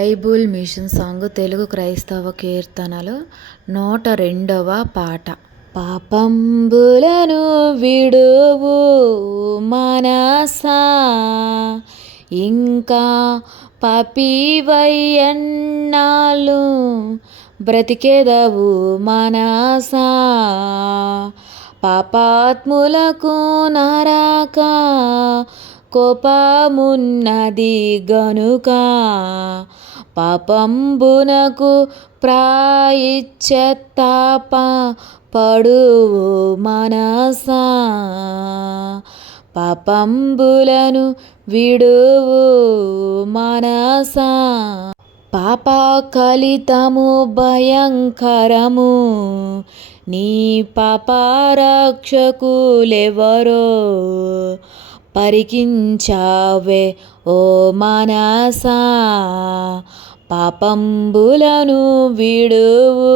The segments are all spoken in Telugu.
బైబుల్ మిషన్ సాంగ్ తెలుగు క్రైస్తవ కీర్తనలు నూట రెండవ పాట. పాపంబులను విడువు మనసా ఇంకా పపివయ్యన్నాళ్ళు బ్రతికెదవు మనసా. పాపాత్ములకు నరాక కోపమున్నది గనుక పాపంబునకు ప్రాయిచ్యతాప పడువు మనసా. పాపంబులను విడువు మనసా. పాప కలితము భయంకరము నీ పాపారక్షకులెవరో? పరికించావే ఓ మనసా పాపంబులను విడువు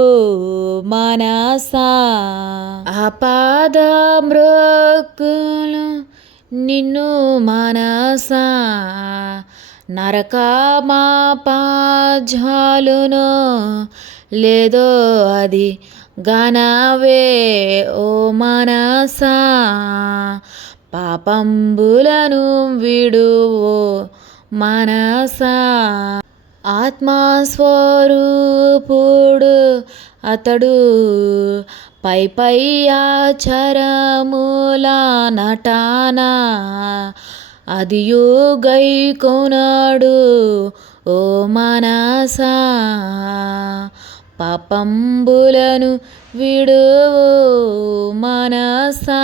మనసా. ఆపాద నిన్ను మనసా నరకామా పాజాలును లేదో అది గనవే ఓ మనసా. పాపంబులను విడువో మనసా. ఆత్మస్వరూపుడు అతడు పై పై ఆచరముల నటానా అదియు గైకొనడు ఓ మనసా. పాపంబులను విడువు మనసా.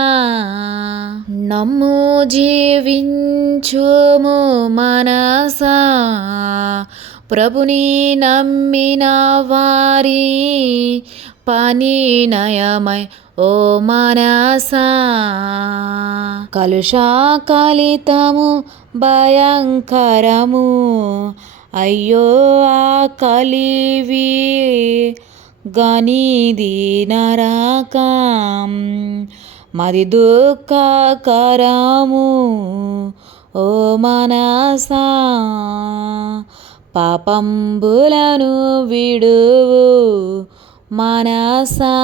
నమ్ము జీవించుము మనసా. ప్రభుని నమ్మిన వారి పని నయమై ఓ మనసా. కలుషాకలితము భయంకరము. అయ్యో ఆ కలివి గనిది నరకం మరి దుఃఖకరము ఓ మనసా పాపంబులను విడువు మనసా